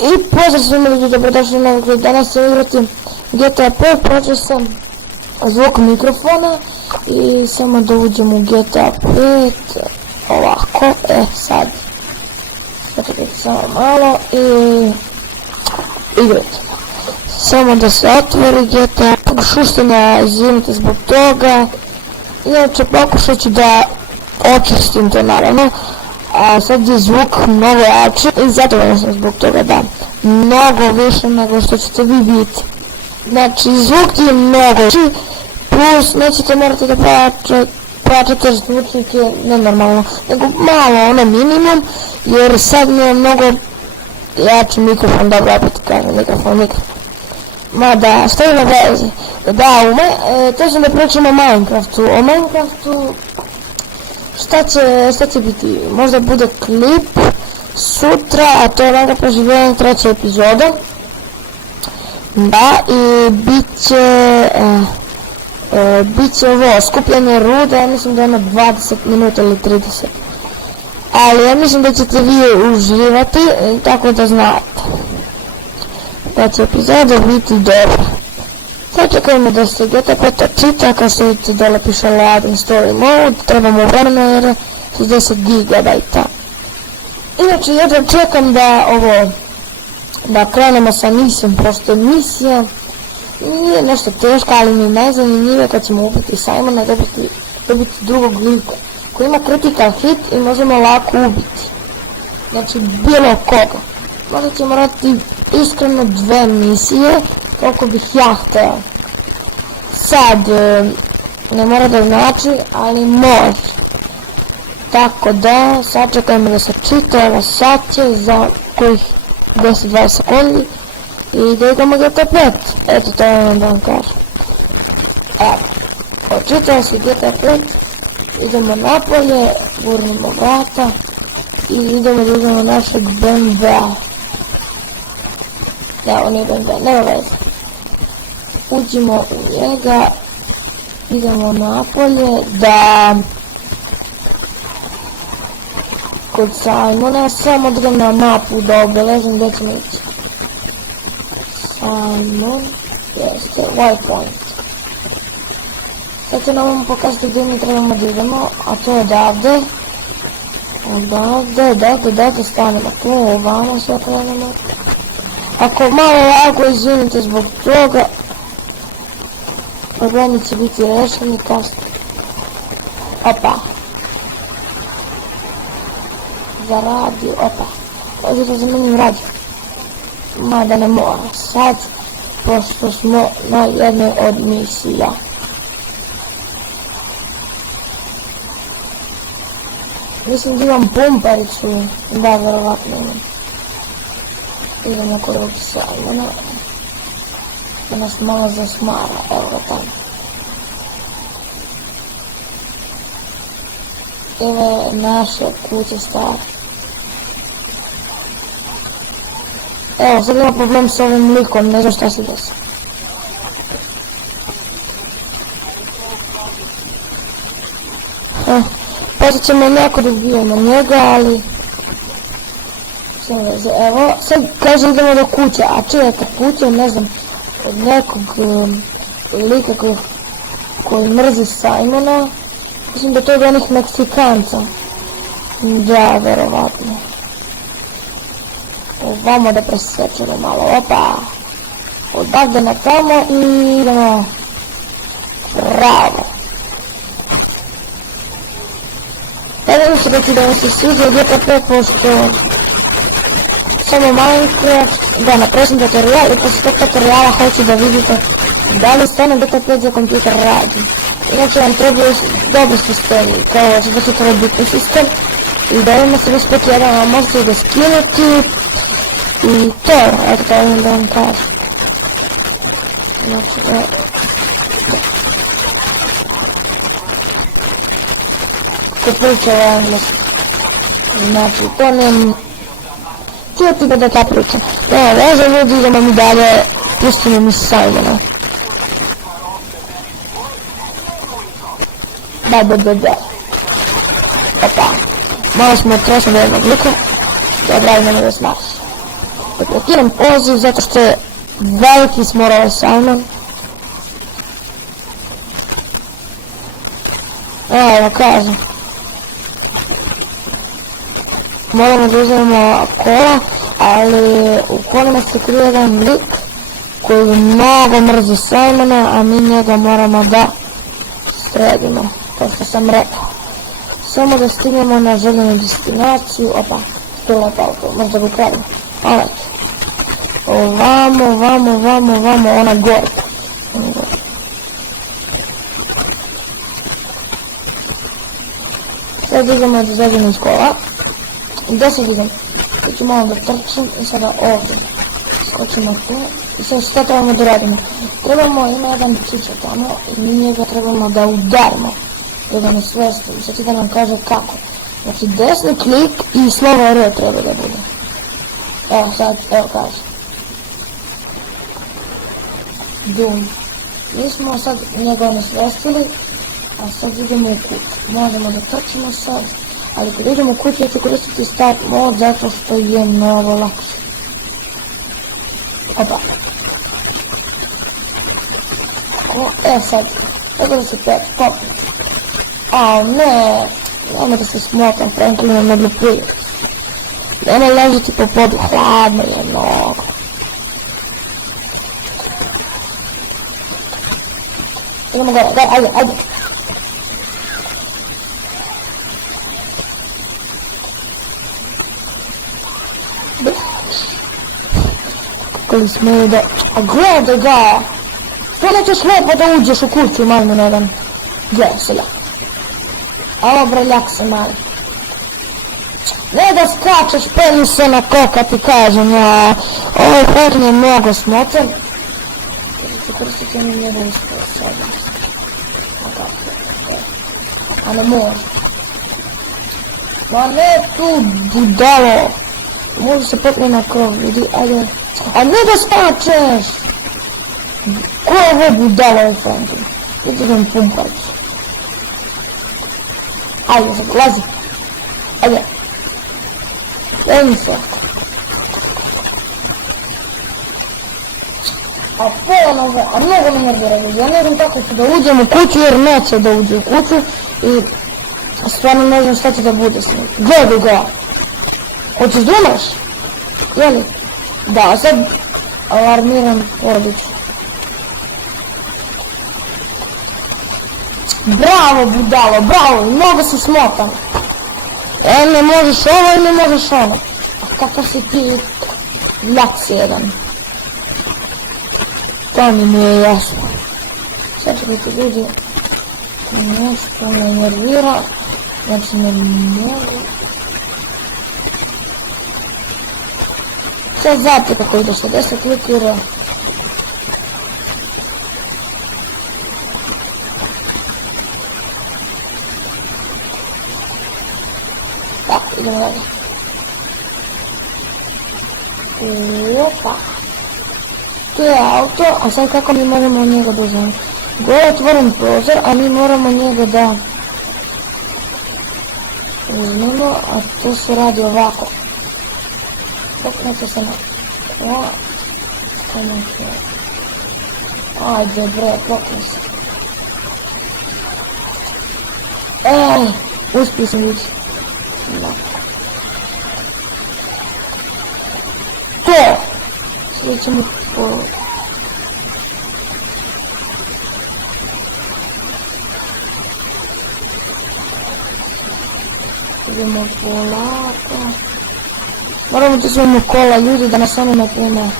I pozdrav svima ljudi, dobrodošli na novi. Danas ću igrati GTA 5, proći sam zvuk mikrofona i samo da uđem u GTA 5, ovako, sad čekajte samo malo i igrati. Samo da se otvori GTA, šuštenja, izvinite zbog toga, inače pokušat ću da očistim to naravno. A sad je zvuk mnogo jači i zadovoljan sam zbog toga da mnogo više nego što ćete vi vidjeti. Znači zvuk je mnogo jači, plus nećete morati da plaćate zvučnike nenormalno, nego malo ono minimum, jer sad mi je mnogo jači mikrofon, dobro opet kažem mikrofon. Mada što ima veze, da to sam da pričam o Minecraftu, šta će biti, možda bude klip sutra, a to je Lego preživljenje 3. epizoda. Da, i bit će ovo skupljanje rude, ja mislim da je 20 minuta ili 30. Ali ja mislim da ćete vi uživati, tako da znate da će epizoda biti dobra. Sad čekajmo da se GTA 5 očita, kao što vidite dole piše Loading Story Mode, trebamo vremena jer je 60 GB. Inače jedva čekam da krenemo sa misijom, pošto misija nije nešto teško, ali mi najzanimljivije kad ćemo ubiti Simona i dobiti drugog lika koji ima critical hit i možemo lako ubiti. Znači bilo koga. Možda ćemo raditi iskreno 2 misije, koliko bih ja hteo. Sad, ne mora da znači, ali može. Tako da, sad čekajmo da se čita, evo sad će za kojih 10-20 sekundi i da idemo GTA 5. Eto, to vam da vam kažem. Evo, očitao se GTA 5, idemo napolje, gurnimo vrata i idemo da idemo našeg BMW-a. Da, on je BMW, nema veze. Uđimo u njega, idemo napolje, da kod Simona, samo da idem na mapu da obeležim gdje ćemo ići. Simon, jeste, Waypoint. Sad ću nam vam pokazati gdje mi trebamo da idemo, a to je odavde. Odavde stanemo tu, ovamo sve krenemo. Ako malo lago, izvinite zbog toga, problemi će biti rešeni kasnije. Opa. Za radio, opa. Ovdje da zamenim radio. Mada ne mora sad, pošto smo na jednoj od misija. Mislim da imam pumparicu, da verovatno imam. Idemo kod ovog Simona, da nas malo zasmara, evo ga tamo. Evo je naše kuće stare. Evo, sad ima problem s ovim likom, ne znam šta se desi. Poslije ćemo neko da ubijemo njega, ali evo, sad kaže idemo do kuće, a čija je ta kuća, ne znam, od nekog lika koji mrzi Simona, mislim da to je od onih Meksikanca, da, verovatno. Ovamo da presečemo malo, opa, odavde na tamo i idemo pravo. Nadam se da vam se sviđa GTA 5, pošto samo Minecraft, da, napravio sam tutorial i posle tog tutoriala hoću da vidite da li stvarno GTA 5 za kompjuter radi. Inače vam trebaju dobri sistemi, kao da će treba biti sistem i da imamo se već 5.1, a možete ga skinuti i to, eto to da vam kažem. Znači, ko priča o englesku. Znači, to nem... Čujete da ta priča. Nema veze ljudi, idemo mi dalje, pustimo mi Simona. Da. Opa, malo smo otresli do jednog lika, da odradimo da snaši. da prekinem poziv zato što je veliki smorao Simon. Evo kažem. Moramo da uzmemo kola, ali u kolima se krije jedan lik koji mnogo mrzi Simona, a mi njega moramo da sredimo, kao što sam rekao. Samo da stignemo na željenu destinaciju. Opa, stila je auto, možda ga ukradimo. Alek. Ovamo, ona gore. Sad idemo da zađemo iz kola. Gdje sad idem? Sad ću malo da trčim i sada ovdje. Skočimo tu. I sad što trebamo da radimo? Ima jedan čiča tamo i mi njega trebamo da udarimo. Da ga ne svestimo. Sad će da nam kaže kako. Znači desni klik i slovo R treba da bude. Evo sad, evo kaže. Dum. Mi smo sad njega ne svestili, a sad idemo u kuću. Možemo da trčimo sad, ali kad idemo u kuću ja ću koristiti start mod zato što je mnogo lakše. Opa. Sad, tako da se pet popit. A ne, nema da se smotam, Franklin je mnogo prije. Nema ležiti po podu, hladno je mnogo. Idemo gore, ajde. Kako li smeju da... A gledaj ga! Što nećeš lepo da uđeš u kuću, majmu jedan? Gledaj se ljak. Ovo breljak se mali. Ne da skačeš, penju se na koka, ti kažem, ja. Ovaj hodin je mnogo smotan. Kada ću koristiti mi njegovu sposobnost. A kako? A ne može. Ma ne tu, budalo. Može se popne na krov, vidi, ajde. A ne da skačeš! Ko je ovo budalo je Franklin? Vidi da mi pumpač. Ajde, sad, lazi. Ajde. Ajde se. A ponovo, a mnogo ne nervira, ja ne znam kako ću da uđem u kuću jer neće da uđe u kuću i stvarno ne znam šta će da bude s njim. Gledaj ga! Hoćeš da umreš? Jeli? Da, sad alarmiram porodicu. Bravo budalo, bravo, mnogo si smotan. Ne možeš ovo i ne možeš ono. A kakav si ti ljak jedan. To mi nije jasno. Sad ću da ti ljudi nešto me nervira. Znači ne mogu. Sad znate kako ide sa 10 klikira. Tako, idemo dalje. Opa. Tu je auto, a sad kako mi možemo njega da uzmemo? Gore otvoren prozor, a mi moramo njega da uzmemo, a to se radi ovako. Popnete se na... O, komentar. Ajde bre, popne se. Uspio sam vidjeti. Da. To! Sada ćemo po... Idemo polako. Moramo da uzmemo kola ljudi da nas oni ne primete.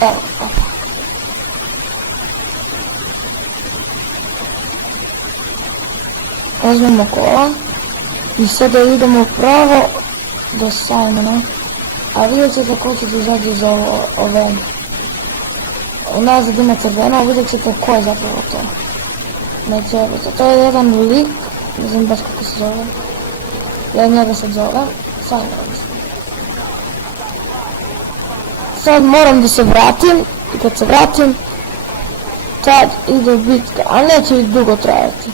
Evo, opa. Uzmemo kola i sada idemo pravo do Simona. A vidjet ćete ko će da izađe iz ove... Unazad ima crveno, a vidjet ćete ko je zapravo to. Neće, to je jedan lik, ne znam baš kako se zove. Ja njega sad zovem, Simon. sad moram da se vratim i kad se vratim tad ide bitka, a neće dugo trajati.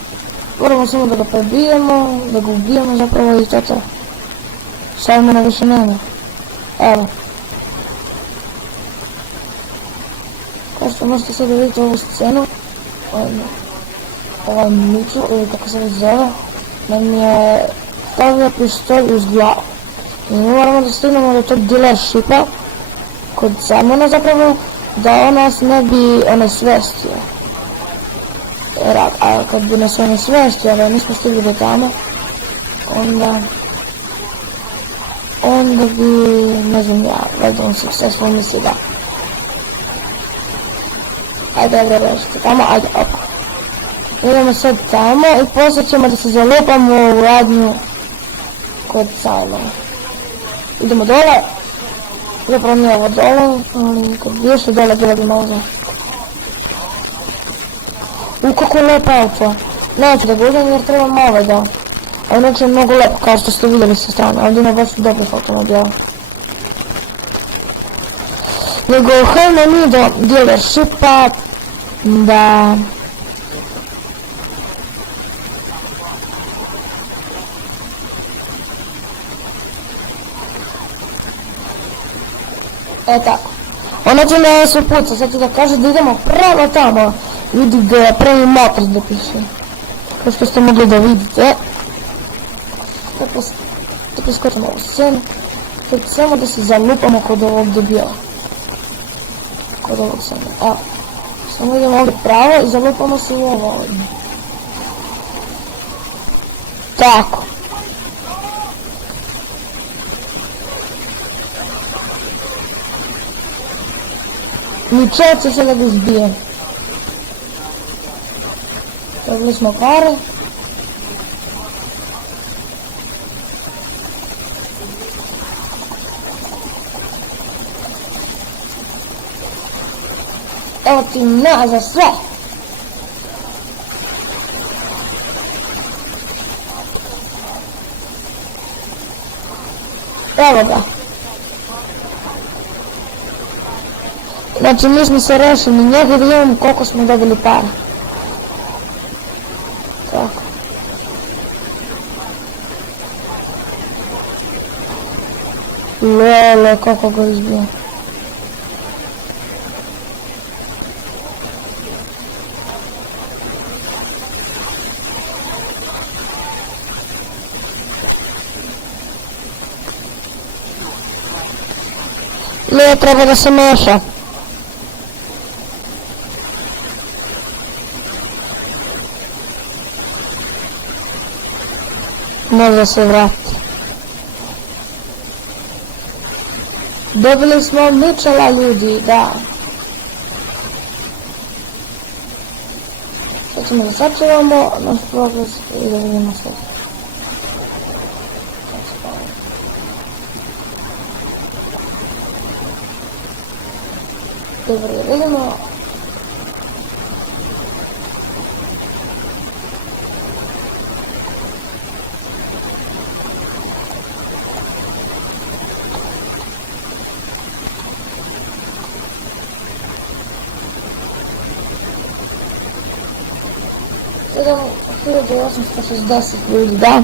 Moramo samo da ga prebijemo, da ga ubijemo zapravo i to. Sad mene više nema. Evo. Kao što možete sad vidjeti ovu scenu, ovaj Miću, ili kako se već zove, nam je stavio pištolj uz glavu. I mi moramo da stignemo do tog dealershipa kod Simona zapravo, da on nas ne bi onesvestio. A kad bi nas onesvestio, da nismo stigli do tamo, onda bi, ne znam ja, valjda on successful misli da. Ajde, režite tamo, ajde, opa. Idemo sad tamo i poslije ćemo da se zalupamo u radnju kod Simona. Idemo dole, zapravo nije ovo dole, ali kad bi išli dole bilo bi možda. Kako je lepo auto. Neću da budem jer trebam ovaj da. A inače je mnogo lepo kao što ste vidjeli sa strane. Ovdje ima baš dobrih automobila. Nego hajmo mi do dealershipa da... tako. Ona će me sve puca, sad ću da kaže da idemo pravo tamo. Vidi gdje je prvi motor da piše. Kao što ste mogli da vidite. Da preskočimo ovu scenu. Sad samo da se zalupamo kod ovog debila. Kod ovog samo. Evo. Samo idemo ovdje pravo i zalupamo se u ovo ovdje. Tako. Mi čeće se da ga zbijem. Dobili smo pare. Evo ti za sve. Evo ga. Znači mi smo se rešili njega da imamo koliko smo dobili para. Tako. Lele, kako ga izbio. Ne, treba da se meša. Možda se vrati. Dobili smo Mitchella ljudi, da. Sad ćemo da sačuvamo naš progres i da vidimo sve. Dobro, vidimo. Sedam 1860 ljudi, da.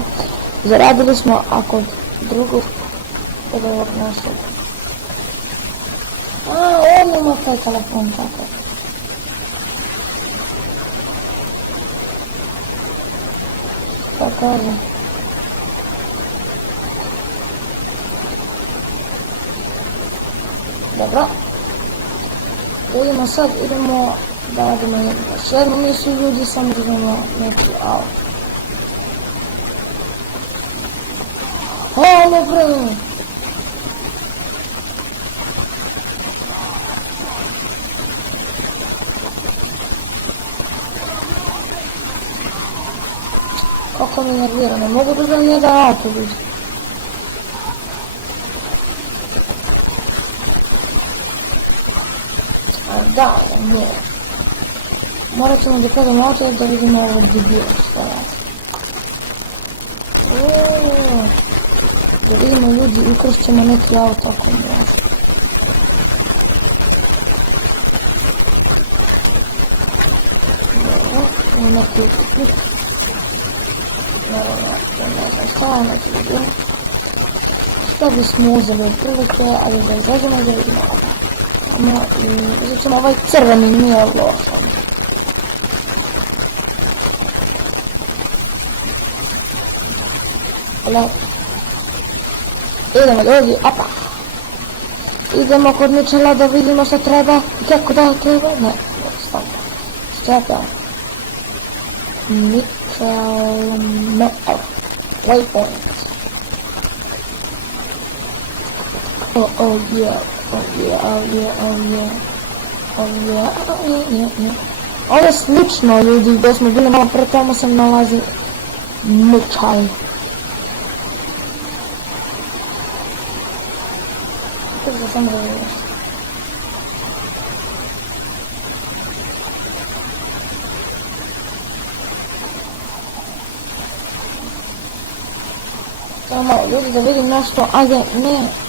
Zaradili smo, a kod drugog kod ovog našeg. On ima taj telefon tako. Pa kaže. Dobro. Idemo sad, idemo da radimo jednu misiju ljudi, samo da imamo neki auto. Halo bre! Kako mi nervira, ne mogu da uzmem jedan auto ljudi. Da, nije. Morat ćemo da krademo auto da vidimo ovo debila što radi. Da vidimo ljudi, ukrašćemo neki auto ako mi radi. neki upitnik. Naravno, ne znam šta, neki vidio. Što bismo uzeli od prilike, ali da izađemo da vidimo ovo. Uzet ćemo ovaj crveni, nije lošan. Idemo ljudi, opa. Idemo kod Mitchella da vidimo što treba i kako da treba. Ne, stavno. Čekaj. Mitchell, waypoint. Oh yeah. Ovo je slično ljudi, gdje smo bili malo pre tamo se nalazi Mitchell. Kako da sam vidio? Samo malo ljudi da vidim nešto, ajde, ne.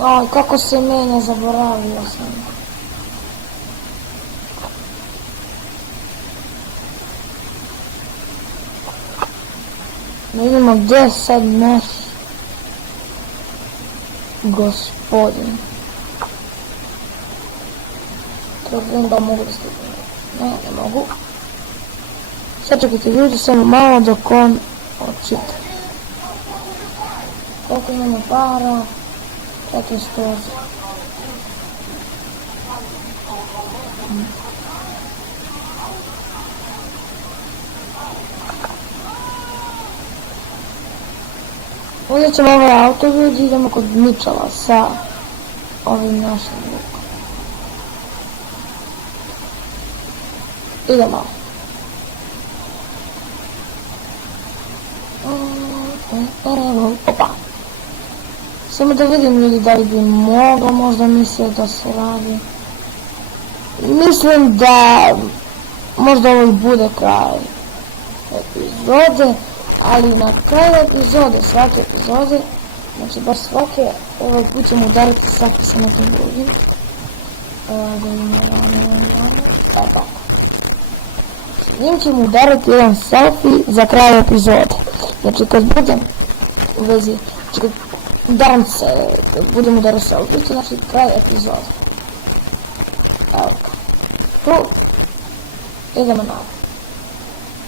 Oj, kako se menja, zaboravio sam. Ne vidimo gdje je sad naš gospodin. To vidim da mogu da stignem. Ne mogu. Sad čekajte ljudi samo malo dok on očita. Koliko imamo para? 400. Uzet ćemo ovaj auto ljudi, idemo kod Mitchella sa ovim našim lukom. Idemo. Opa. Samo da vidim ljudi da li bi mogao možda mislio da se radi. Mislim da možda ovo bude kraj epizode, ali na kraju epizode, svake epizode, znači baš svake, ovaj put ćemo udariti svaki sa nekim drugim. Da imamo tako. S njim ćemo udariti jedan selfie za kraj epizode. Znači kad budem u vezi, znači udaram se, kad budem udariti selfie, to znači kraj epizode. Evo ga. Tu. Idemo na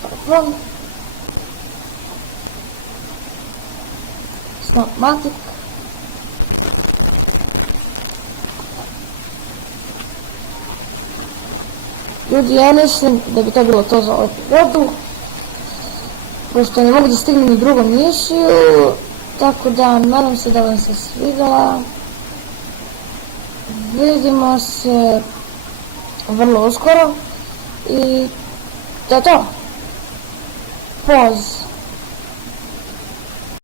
telefon. Snapmatic. Ljudi, ja mislim da bi to bilo to za ovu epizodu. Pošto ne mogu da stignem ni drugu misiju. Tako da, nadam se da vam se svidjela. Vidimo se vrlo uskoro. I to je to. Poz.